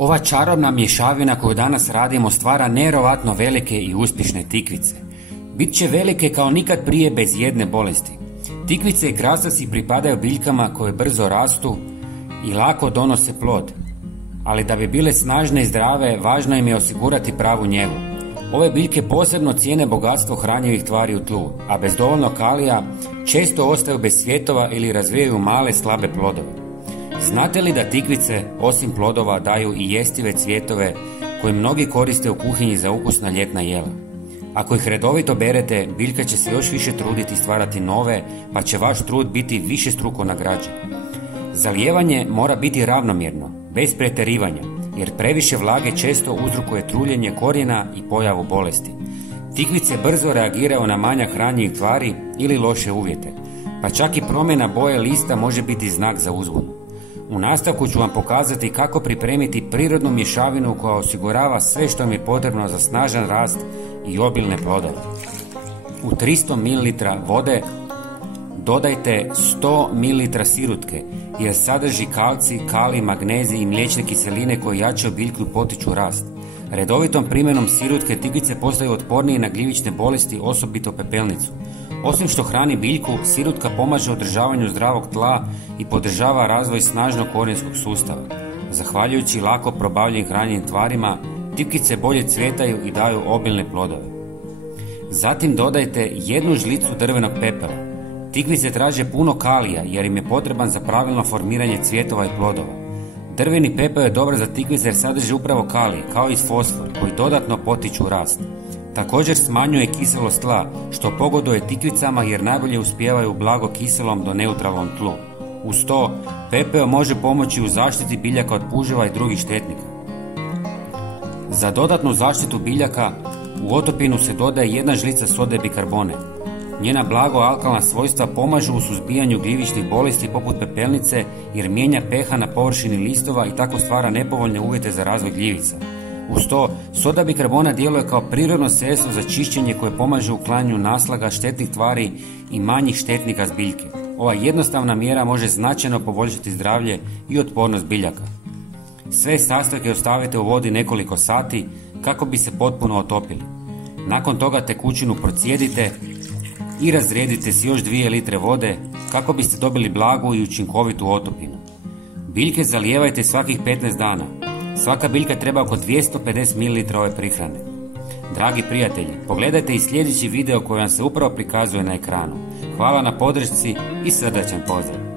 Ova čarobna mješavina koju danas radimo stvara nevjerovatno velike i uspješne tikvice. Bit će velike kao nikad prije bez jedne bolesti. Tikvice i krastavci pripadaju biljkama koje brzo rastu i lako donose plod. Ali da bi bile snažne i zdrave, važno im je osigurati pravu njegu. Ove biljke posebno cijene bogatstvo hranjivih tvari u tlu, a bez dovoljno kalija često ostaju bez cvjetova ili razvijaju male slabe plodove. Znate li da tikvice, osim plodova, daju i jestive cvjetove koje mnogi koriste u kuhinji za ukusna ljetna jela? Ako ih redovito berete, biljka će se još više truditi stvarati nove, pa će vaš trud biti višestruko nagrađen. Zalijevanje mora biti ravnomjerno, bez pretjerivanja, jer previše vlage često uzrokuje truljenje korijena i pojavu bolesti. Tikvice brzo reagiraju na manjak hranjivih tvari ili loše uvjete, pa čak i promjena boje lista može biti znak za uzbunu. U nastavku ću vam pokazati kako pripremiti prirodnu mješavinu koja osigurava sve što mi je potrebno za snažan rast i obilne plodove. U 300 ml vode dodajte 100 ml sirutke jer sadrži kalcij, kalij, magnezij i mliječne kiseline koje jačaju biljku i potiču rast. Redovitom primjenom sirutke tikvice postaju otpornije na gljivične bolesti, osobito pepelnicu. Osim što hrani biljku, sirutka pomaže održavanju zdravog tla i podržava razvoj snažnog korijenskog sustava. Zahvaljujući lako probavljivim hranjivim tvarima, tikvice bolje cvjetaju i daju obilne plodove. Zatim dodajte 1 žlicu drvenog pepela. Tikvice traže puno kalija jer im je potreban za pravilno formiranje cvjetova i plodova. Drveni pepeo je dobar za tikvice jer sadrži upravo kalij, kao i fosfor, koji dodatno potiču rast. Također smanjuje kiselost tla, što pogoduje tikvicama jer najbolje uspijevaju blago kiselom do neutralnom tlu. Uz to, pepeo može pomoći u zaštiti biljaka od puževa i drugih štetnika. Za dodatnu zaštitu biljaka, u otopinu se dodaje 1 žlica sode bikarbone. Njena blago alkalna svojstva pomažu u suzbijanju gljivičnih bolesti poput pepelnice jer mijenja pH na površini listova i tako stvara nepovoljne uvjete za razvoj gljivica. Uz to, soda bikarbona djeluje kao prirodno sredstvo za čišćenje koje pomaže u uklanjanju naslaga, štetnih tvari i manjih štetnika s biljke. Ova jednostavna mjera može značajno poboljšati zdravlje i otpornost biljaka. Sve sastojke ostavite u vodi nekoliko sati kako bi se potpuno otopili. Nakon toga tekućinu procijedite i razrijedite s još 2 litre vode kako biste dobili blagu i učinkovitu otopinu. Biljke zalijevajte svakih 15 dana. Svaka biljka treba oko 250 ml ove prihrane. Dragi prijatelji, pogledajte i sljedeći video koji vam se upravo prikazuje na ekranu. Hvala na podršci i srdačan pozdrav!